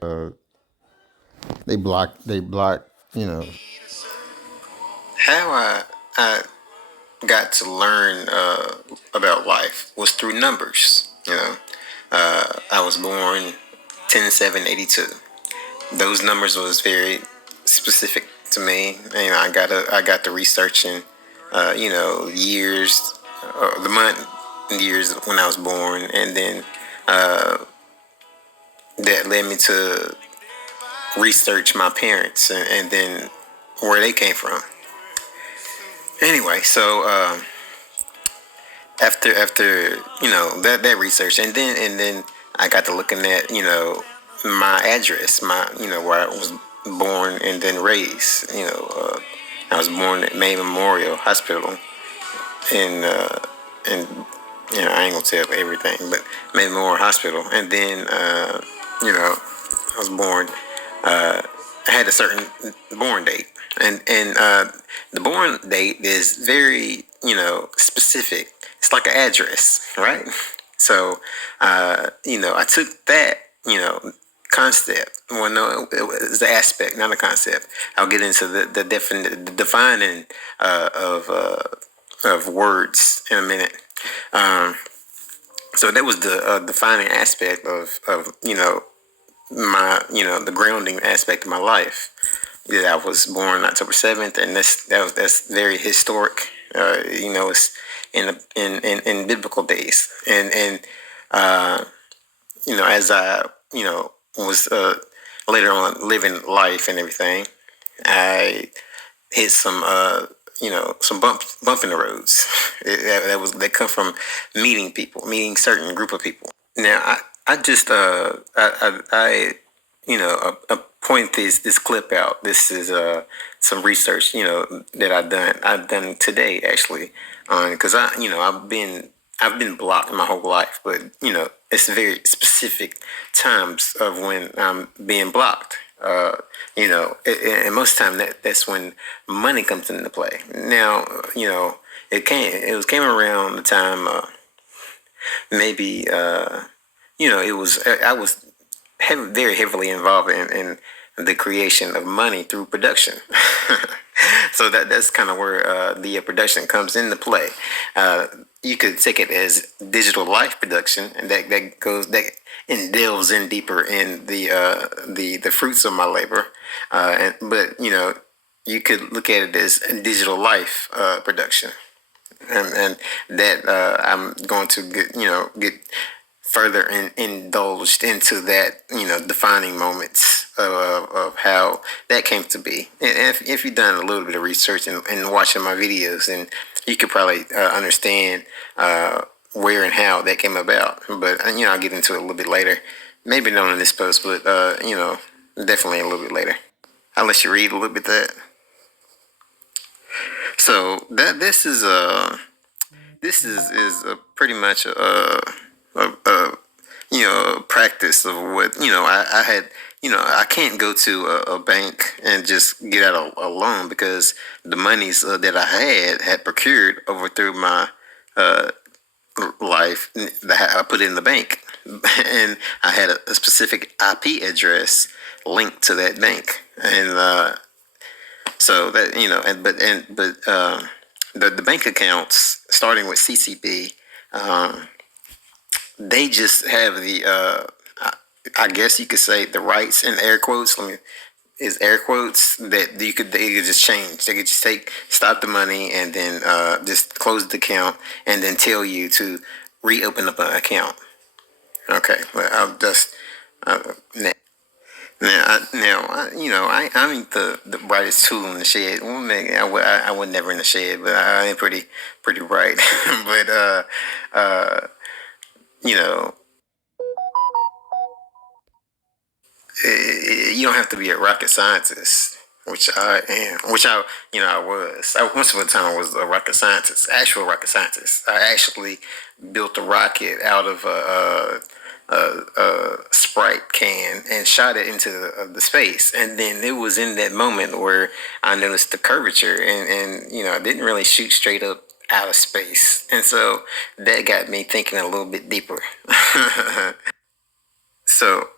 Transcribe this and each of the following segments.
Uh, they block. You know how I got to learn about life was through numbers. I was born 10/7/82. Those numbers was very specific to me. I got to researching, years, the month, years when I was born, and then uh, that led me to research my parents and then where they came from. Anyway, so after that research, and then I got to looking at my address, my where I was born and then raised. I was born at May Memorial Hospital in I ain't gonna tell everything, but May Memorial Hospital, and then I was born. I had a certain born date, and the born date is very specific. It's like an address, right? So I took that concept. Well, no, it was the aspect, not a concept. I'll get into the defining of words in a minute. Um, so that was the defining aspect of my the grounding aspect of my life. Yeah, I was born October 7th, and that's very historic. It's in biblical days, and uh, as I was later on living life and everything, I hit some some bump in the roads. That come from meeting people, meeting certain group of people. Now I just I point this clip out. This is some research that I've done today actually, because I've been blocked my whole life, but it's very specific times of when I'm being blocked. And most of the time that's when money comes into play. Now, it came around the time maybe it was I was very heavily involved in the creation of money through production. So that's kind of where the production comes into play. You could take it as digital life production, and that delves in deeper in the fruits of my labor. But you could look at it as digital life production, and that I'm going to get further indulged into that defining moments of how that came to be. And if you've done a little bit of research and watching my videos, and you could probably understand where and how that came about. But I'll get into it a little bit later. Maybe not in this post, but definitely a little bit later. I'll let you read a little bit of that. So that this is a pretty much practice of what I had. I can't go to a bank and just get out a loan, because the monies that I had procured over through my uh, life that I put in the bank, and I had a specific IP address linked to that bank, and so that the bank accounts starting with CCB, um, they just have the I guess you could say the rights in air quotes. Let me is air quotes that they could just change. They could just stop the money and then just close the account and then tell you to reopen up an account. Okay, well I'll just I ain't the brightest tool in the shed. Well, maybe I was never in the shed, but I am pretty bright. But you know, you don't have to be a rocket scientist, which I am, which I was. Once upon a time, I was a rocket scientist, actual rocket scientist. I actually built a rocket out of a Sprite can and shot it into the space. And then it was in that moment where I noticed the curvature, and I didn't really shoot straight up out of space. And so that got me thinking a little bit deeper. So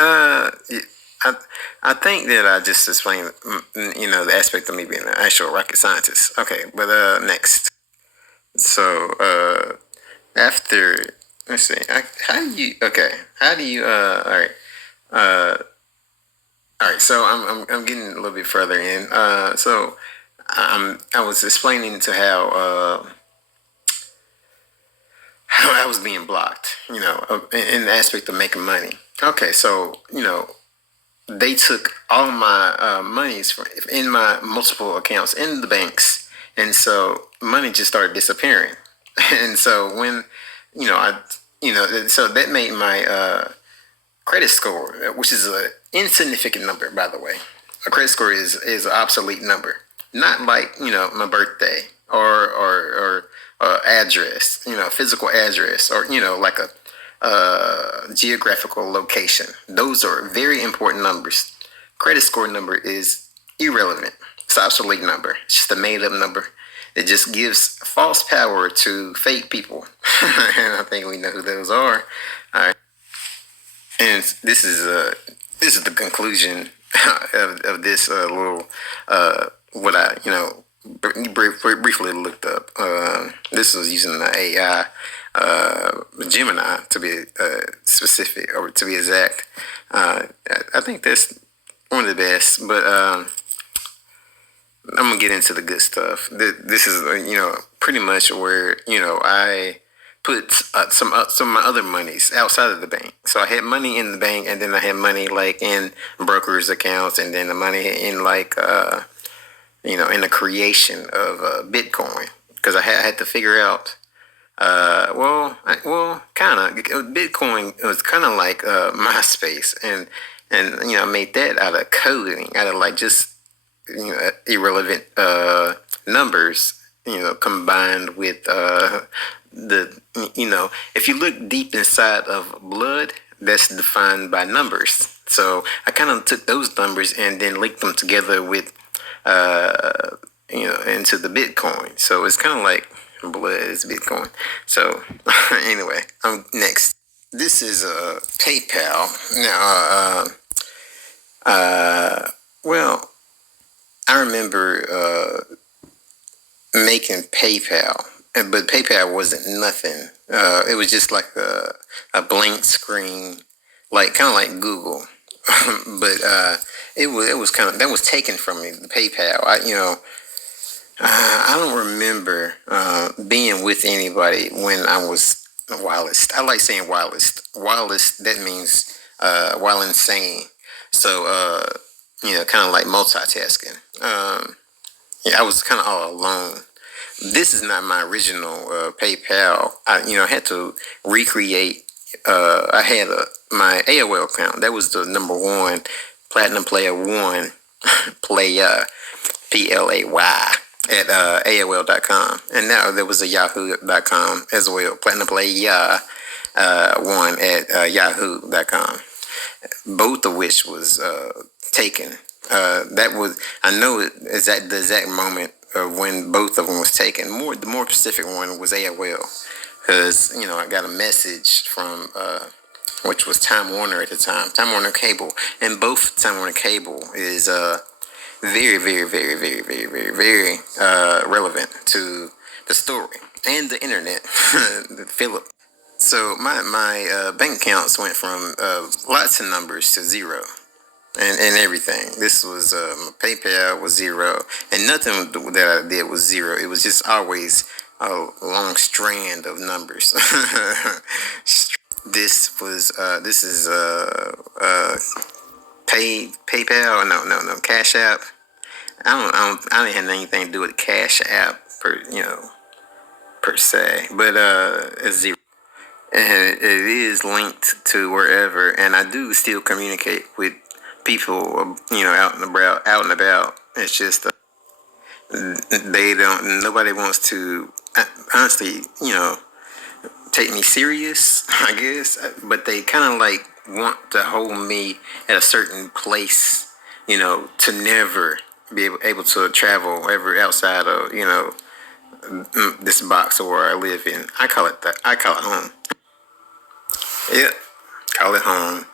Yeah, I I think that I just explained, the aspect of me being an actual rocket scientist. Okay, but next. So after, let's see, how do you? Okay, how do you? Uh, all right. So I'm getting a little bit further in. So I was explaining to how I was being blocked. In the aspect of making money. Okay, so they took all my monies from in my multiple accounts in the banks, and so money just started disappearing. And so when I so that made my credit score, which is an insignificant number, by the way. A credit score is an obsolete number, not like my birthday or address, physical address, or like a geographical location. Those are very important numbers. Credit score number is irrelevant. It's an obsolete number. It's just a made up number. It just gives false power to fake people. And I think we know who those are. All right. And this is the conclusion of this little what I briefly looked up. This was using the AI Gemini to be specific, or to be exact. I think that's one of the best. But I'm gonna get into the good stuff. This is pretty much where I put some of my other monies outside of the bank. So I had money in the bank, and then I had money like in brokers accounts, and then the money in like in the creation of Bitcoin, because I had to figure out. Kind of. Bitcoin was kind of like MySpace, and I made that out of coding, out of like just irrelevant numbers, combined with the if you look deep inside of blood, that's defined by numbers. So I kind of took those numbers and then linked them together with into the Bitcoin. So it's kind of like blood is Bitcoin. So anyway, I'm next. This is PayPal. Now, well, I remember making PayPal, but PayPal wasn't nothing. It was just like a blank screen, like kind of like Google, but it was kind of, that was taken from me. The PayPal, I don't remember being with anybody when I was wireless. I like saying wireless. Wireless, that means while insane. So kind of like multitasking. Yeah, I was kind of all alone. This is not my original PayPal. I had to recreate. I had my AOL account. That was the number one, Platinum Player One, Playa, Play at AOL.com, and now there was a Yahoo.com as well. Platinum Playa One at Yahoo.com. Both of which was taken. That was, I know it is at the exact moment of when both of them was taken. The more specific one was AOL, because I got a message from which was Time Warner at the time, Time Warner Cable, and both Time Warner Cable is very, very, very, very, very, very, very relevant to the story and the internet. Philip. So my bank accounts went from lots of numbers to zero, and everything. This was PayPal was zero, and nothing that I did was zero. It was just always a long strand of numbers. This is PayPal. No, Cash App. I didn't have anything to do with Cash App per se, but it's zero. And it is linked to wherever, and I do still communicate with people, out and about. It's just they don't. Nobody wants to, honestly, take me serious, I guess. But they kind of like want to hold me at a certain place, to never be able to travel ever outside of, this box or where I live in. I call it home. Yeah, call it home.